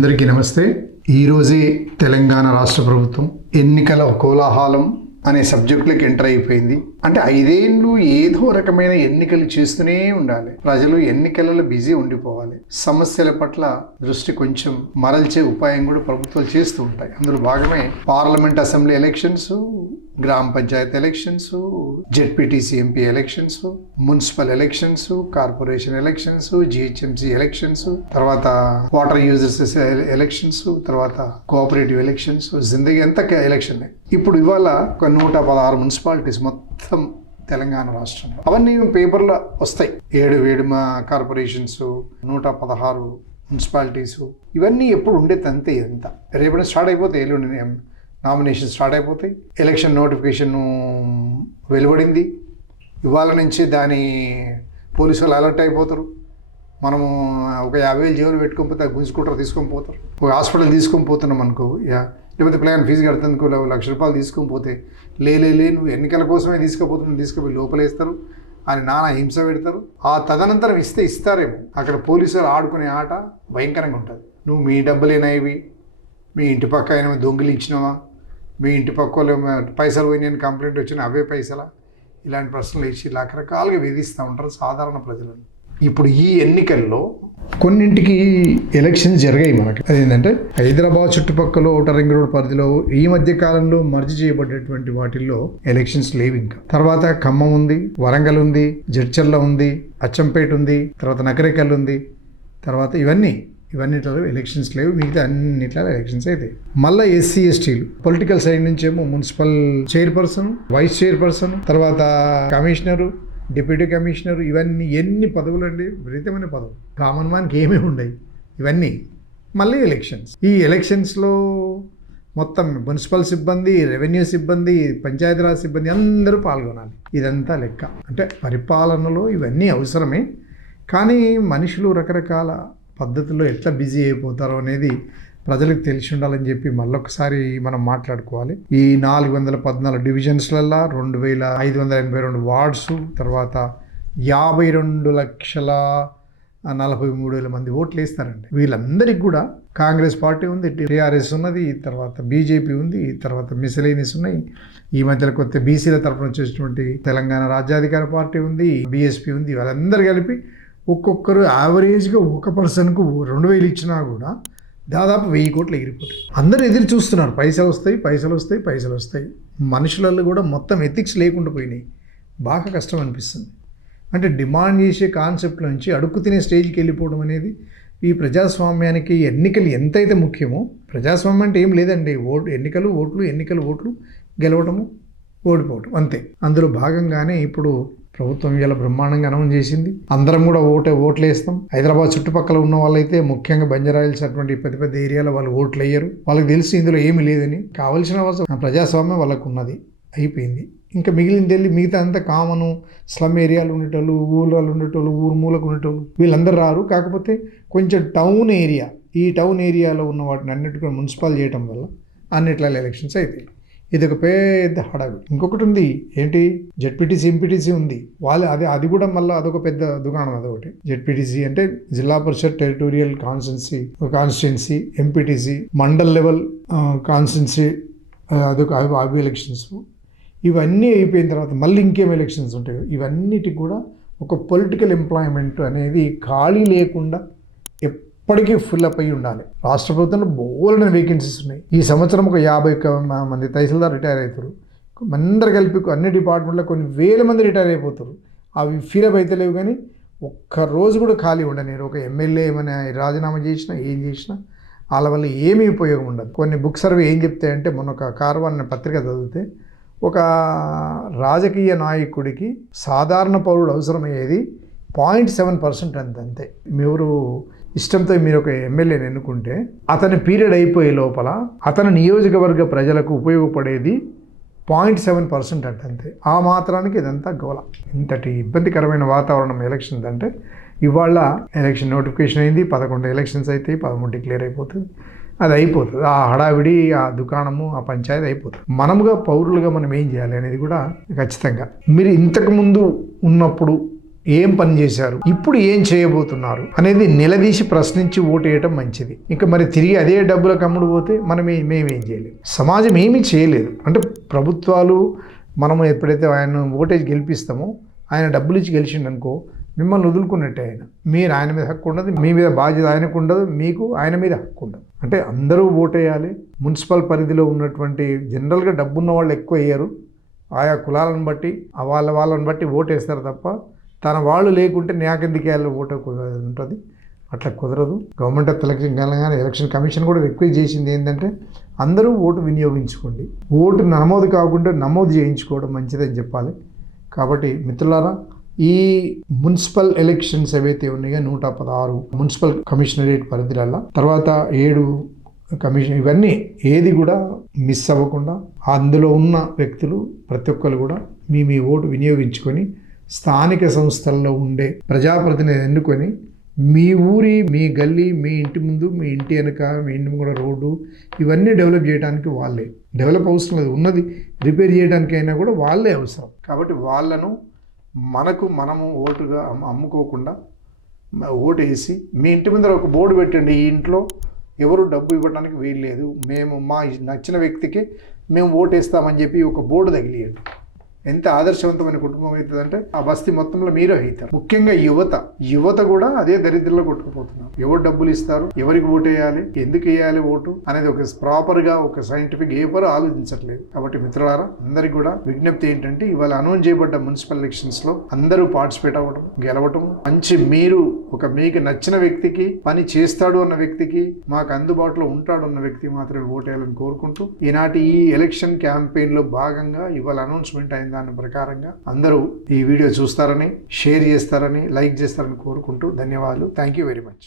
అందరికీ నమస్తే. ఈరోజే తెలంగాణ రాష్ట్ర ప్రభుత్వం ఎన్నికల కోలాహలం అనే సబ్జెక్టులకు ఎంటర్ అయిపోయింది. అంటే 5 ఏళ్ళు ఏదో రకమైన ఎన్నికలు చేస్తూనే ఉండాలి. ప్రజలు ఎన్నికలలో బిజీ ఉండిపోవాలి. సమస్యల పట్ల దృష్టి కొంచెం మరల్చే ఉపాయం కూడా ప్రభుత్వాలు చేస్తూ ఉంటాయి. అందులో భాగమే పార్లమెంట్ అసెంబ్లీ ఎలక్షన్స్, గ్రామ panchayati elections, ZPTC MP elections, municipal elections, corporation elections, GHMC elections, తర్వాత వాటర్ యూజర్స్ ఎలక్షన్స్, తర్వాత కోఆపరేటివ్ ఎలక్షన్స్, జిందగీ అంతా ఎలక్షన్. ఇప్పుడు ఇవాళ ఒక 116 మున్సిపాలిటీస్ మొత్తం తెలంగాణ రాష్ట్రంలో అవన్నీ పేపర్లో వస్తాయి. 7 కార్పొరేషన్స్, 116 మున్సిపాలిటీస్, ఇవన్నీ ఎప్పుడు ఉండేది అంతే. ఇదంతా రేపటి స్టార్ట్ అయిపోతాయి. ఎల్లుండి నామినేషన్ స్టార్ట్ అయిపోతాయి. ఎలక్షన్ నోటిఫికేషన్ వెలువడింది. ఇవాళ నుంచి దాని పోలీసు వాళ్ళు అలర్ట్ అయిపోతారు. మనము ఒక 50,000 జేబులు పెట్టుకోకపోతే గుంజుకుంటారు, తీసుకొని పోతారు. ఒక హాస్పిటల్ తీసుకొని పోతున్నాం అనుకో, లేకపోతే ప్లాన్ ఫీజు కడుతుందుకు ₹1,00,000 తీసుకొని పోతే లే నువ్వు ఎన్నికల కోసమే తీసుకుపోయి లోపలేస్తారు అని నానా హింస పెడతారు. ఆ తదనంతరం ఇస్తారేమో. అక్కడ పోలీసులు ఆడుకునే ఆట భయంకరంగా ఉంటుంది. నువ్వు మీ డబ్బులేనాయివి, మీ ఇంటి పక్క అయినా దొంగిలించినవా, మీ ఇంటి పక్క వాళ్ళు పైసలు పోయి నేను కంప్లైంట్ వచ్చిన అవే పైసలా, ఇలాంటి ప్రశ్నలు వేసి రకరకాలుగా వేధిస్తూ ఉంటారు సాధారణ ప్రజలను. ఇప్పుడు ఈ ఎన్నికల్లో కొన్నింటికి ఎలక్షన్స్ జరిగాయి మనకి. అదేంటంటే హైదరాబాద్ చుట్టుపక్కల outer ring road పరిధిలో ఈ మధ్య కాలంలో మర్జ్ చేయబడ్డటువంటి వాటిల్లో ఎలక్షన్స్ లేవు. ఇంకా తర్వాత ఖమ్మం ఉంది, వరంగల్ ఉంది, జడ్చర్ల ఉంది, అచ్చంపేట ఉంది, తర్వాత నకరేకల్ ఉంది, తర్వాత ఇవన్నిట్లో ఎలక్షన్స్ లేవు. మిగతా అన్నిట్లో ఎలక్షన్స్ అయితే మళ్ళీ ఎస్సీ ఎస్టీలు పొలిటికల్ సైడ్ నుంచి ఏమో మున్సిపల్ చైర్పర్సన్, వైస్ చైర్పర్సన్, తర్వాత కమిషనరు, డిప్యూటీ కమిషనర్, ఇవన్నీ ఎన్ని పదవులు అండి, విపరీతమైన పదవులు. కామన్ మ్యాన్కి ఏమేమి ఉన్నాయి ఇవన్నీ. మళ్ళీ ఎలక్షన్స్. ఈ ఎలక్షన్స్లో మొత్తం మున్సిపల్ సిబ్బంది, రెవెన్యూ సిబ్బంది, పంచాయతీరాజ్ సిబ్బంది అందరూ పాల్గొనాలి. ఇదంతా లెక్క. అంటే పరిపాలనలో ఇవన్నీ అవసరమే, కానీ మనుషులు రకరకాల పద్ధతుల్లో ఎట్లా బిజీ అయిపోతారో అనేది ప్రజలకు తెలిసి ఉండాలని చెప్పి మళ్ళొకసారి మనం మాట్లాడుకోవాలి. ఈ 414 డివిజన్స్లల్లో 2,582 వార్డ్స్, తర్వాత 52,43,000 మంది ఓట్లు వేస్తారండి. వీళ్ళందరికీ కూడా కాంగ్రెస్ పార్టీ ఉంది, టీఆర్ఎస్ ఉన్నది, తర్వాత బీజేపీ ఉంది, తర్వాత మిసలేనియస్ ఉన్నాయి. ఈ మధ్యలో కొత్త బీసీల తరఫున వచ్చేటువంటి తెలంగాణ రాజ్యాధికార పార్టీ ఉంది, బీఎస్పీ ఉంది. వాళ్ళందరూ కలిపి ఒక్కొక్కరు యావరేజ్గా ఒక పర్సన్కు 2,000 ఇచ్చినా కూడా దాదాపు 1,000 కోట్లు ఎగిరిపోతాయి. అందరూ ఎదురు చూస్తున్నారు, పైసలు వస్తాయి. మనుషులలో కూడా మొత్తం ఎథిక్స్ లేకుండా పోయినాయి. బాగా కష్టం అనిపిస్తుంది. అంటే డిమాండ్ చేసే కాన్సెప్ట్ నుంచి అడుక్కు తినే స్టేజ్కి వెళ్ళిపోవడం అనేది ఈ ప్రజాస్వామ్యానికి ఎన్నికలు ఎంతైతే ముఖ్యమో, ప్రజాస్వామ్యం అంటే ఏం లేదండి, ఎన్నికలు ఓట్లు, గెలవటము, ఓడిపోవటం అంతే. అందులో భాగంగానే ఇప్పుడు ప్రభుత్వం ఇలా బ్రహ్మాండంగా అనౌన్స్ చేసింది. అందరం కూడా ఓట్లు వేస్తాం. హైదరాబాద్ చుట్టుపక్కల ఉన్న వాళ్ళైతే, ముఖ్యంగా బంజారాహిల్స్ అటువంటి పెద్ద ఏరియాలో వాళ్ళు ఓట్లు వేయరు. వాళ్ళకి తెలిసి ఇందులో ఏమి లేదని. కావాల్సిన ప్రజాస్వామ్యం వాళ్ళకు ఉన్నది, అయిపోయింది. ఇంకా మిగతా అంతా కామను, స్లమ్ ఏరియాలు ఉండేటోళ్ళు, ఊళ్ళలో ఉండేటోళ్ళు, ఊరు మూలకు ఉండేటోళ్ళు, వీళ్ళందరూ రారు. కాకపోతే కొంచెం టౌన్ ఏరియాలో ఉన్న వాటిని అన్నిటికీ మున్సిపల్ చేయటం వల్ల అన్నిట్ల ఎలక్షన్స్ అయిపోయాయి. ఇది ఒక పెద్ద హడావిడి. ఇంకొకటి ఉంది, ఏంటి, జెడ్పీటీసీ ఎంపీటీసీ ఉంది. అది కూడా మళ్ళీ అదొక పెద్ద దుకాణం. అదొకటి జెడ్పీటీసీ అంటే zilla parishad territorial constituency, MPTC mandal level constituency, అదొక అవి ఎలక్షన్స్. ఇవన్నీ అయిపోయిన తర్వాత మళ్ళీ ఇంకేం ఎలక్షన్స్ ఉంటాయో ఇవన్నిటికి కూడా ఒక పొలిటికల్ ఎంప్లాయ్మెంట్ అనేది ఖాళీ లేకుండా ఎప్పటికీ ఫుల్ అప్ అయ్యి ఉండాలి. రాష్ట్ర ప్రభుత్వంలో బోల్డెన వేకెన్సీస్ ఉన్నాయి. ఈ సంవత్సరం ఒక 50 మంది తహసీల్దార్ రిటైర్ అవుతారు. అందరు కలిపి అన్ని డిపార్ట్మెంట్లో కొన్ని వేల మంది రిటైర్ అయిపోతారు. అవి ఫీలప్ అయితే లేవు, కానీ ఒక్కరోజు కూడా ఖాళీ ఉండలేరు. ఒక ఎమ్మెల్యే ఏమైనా రాజీనామా చేసినా, ఏం చేసినా వాళ్ళ వల్ల ఏమీ ఉపయోగం ఉండదు. కొన్ని బుక్ సర్వే ఏం చెప్తాయంటే, మొన్న ఒక కార్వాన్ పత్రిక చదివితే, ఒక రాజకీయ నాయకుడికి సాధారణ పౌరుడు అవసరమయ్యేది 0.7% అంతే. మీరు ఇష్టంతో మీరు ఒక ఎమ్మెల్యేని ఎన్నుకుంటే అతని పీరియడ్ అయిపోయే లోపల అతని నియోజకవర్గ ప్రజలకు ఉపయోగపడేది 0.7% అంతే. ఆ మాత్రానికి ఇదంతా గోల. ఇంతటి ఇబ్బందికరమైన వాతావరణం ఎలక్షన్స్ అంటే, ఇవాళ ఎలక్షన్ నోటిఫికేషన్ అయింది, 11 ఎలక్షన్స్ అయితే 13 డిక్లేర్ అయిపోతుంది. అది అయిపోతుంది. ఆ హడావిడి, ఆ దుకాణము, ఆ పంచాయతీ అయిపోతుంది. మనముగా పౌరులుగా మనం ఏం చేయాలి అనేది కూడా ఖచ్చితంగా, మీరు ఇంతకుముందు ఉన్నప్పుడు ఏం పని చేశారు, ఇప్పుడు ఏం చేయబోతున్నారు అనేది నిలదీసి ప్రశ్నించి ఓటు వేయటం మంచిది. ఇంకా మరి తిరిగి అదే డబ్బులకు అమ్ముడు పోతే మేమేం చేయలేము, సమాజం ఏమీ చేయలేదు. అంటే ప్రభుత్వాలు మనము ఎప్పుడైతే ఆయన ఓటేజ్ గెలిపిస్తామో ఆయన డబ్బులు ఇచ్చి గెలిచిండనుకో మిమ్మల్ని వదులుకున్నట్టే. మీరు ఆయన మీద హక్కు ఉండదు, మీ మీద బాధ్యత ఆయనకు ఉండదు, మీకు ఆయన మీద హక్కు ఉండదు. అంటే అందరూ ఓటేయాలి. మున్సిపల్ పరిధిలో ఉన్నటువంటి జనరల్గా డబ్బున్న వాళ్ళు ఎక్కువ వేయరు, ఆయా కులాలను బట్టి వాళ్ళని బట్టి ఓటేస్తారు తప్ప తన వాళ్ళు లేకుంటే నాకెందుకు వేయాలి ఓటు ఉంటుంది, అట్లా కుదరదు. Government of Telangana election commission కూడా రిక్వెస్ట్ చేసింది ఏంటంటే అందరూ ఓటు వినియోగించుకోండి, ఓటు నమోదు కాకుండా నమోదు చేయించుకోవడం మంచిదని చెప్పాలి. కాబట్టి మిత్రులారా, ఈ మున్సిపల్ ఎలక్షన్స్ ఏవైతే ఉన్నాయో 116 మున్సిపల్ కమిషనరేట్ పరిధిలల్లో, తర్వాత 7 కమిషన్, ఇవన్నీ ఏది కూడా మిస్ అవ్వకుండా అందులో ఉన్న వ్యక్తులు ప్రతి ఒక్కరు కూడా మీ ఓటు వినియోగించుకొని స్థానిక సంస్థల్లో ఉండే ప్రజాప్రతినిధి ఎన్నుకొని మీ ఊరి, మీ గల్లీ, మీ ఇంటి ముందు, మీ ఇంటి వెనక, మీ ఇంటి కూడా రోడ్డు ఇవన్నీ డెవలప్ చేయడానికి వాళ్ళే. డెవలప్ అవసరం లేదు, ఉన్నది రిపేర్ చేయడానికైనా కూడా వాళ్ళే అవసరం. కాబట్టి వాళ్ళను మనము ఓటుగా అమ్ముకోకుండా ఓటు వేసి మీ ఇంటి ముందర ఒక బోర్డు పెట్టండి, ఈ ఇంట్లో ఎవరు డబ్బు ఇవ్వడానికి వీలు లేదు, మేము మా నచ్చిన వ్యక్తికి మేము ఓటు వేస్తామని చెప్పి ఒక బోర్డు తగిలియండి. ఎంత ఆదర్శవంతమైన కుటుంబం అవుతుందంటే ఆ బస్తీ మొత్తంలో మీరే అవుతారు. ముఖ్యంగా యువత కూడా అదే దరిద్రంలో కొట్టుకుపోతున్నారు. ఎవరు డబ్బులు ఇస్తారు, ఎవరికి ఓటు వేయాలి, ఎందుకు వేయాలి ఓటు అనేది ఒక ప్రాపర్గా ఒక సైంటిఫిక్ ఎవరు ఆలోచించట్లేదు. కాబట్టి మిత్రులారా, అందరికి కూడా విజ్ఞప్తి ఏంటంటే ఇవాళ అనౌన్స్ చేయబడ్డ మున్సిపల్ ఎలక్షన్స్ లో అందరూ పార్టిసిపేట్ అవ్వడం, గెలవటం, మంచి మీరు మీకు నచ్చిన వ్యక్తికి, పని చేస్తాడు అన్న వ్యక్తికి, మాకు అందుబాటులో ఉంటాడు అన్న వ్యక్తికి మాత్రమే ఓటు వేయాలని కోరుకుంటూ ఈనాటి ఈ ఎలక్షన్ క్యాంపెయిన్ లో భాగంగా ఇవాళ అనౌన్స్మెంట్ అయిన దాని ప్రకారంగా అందరూ ఈ వీడియో చూస్తారని, షేర్ చేస్తారని, లైక్ చేస్తారని కోరుకుంటూ ధన్యవాదాలు. Thank you very much.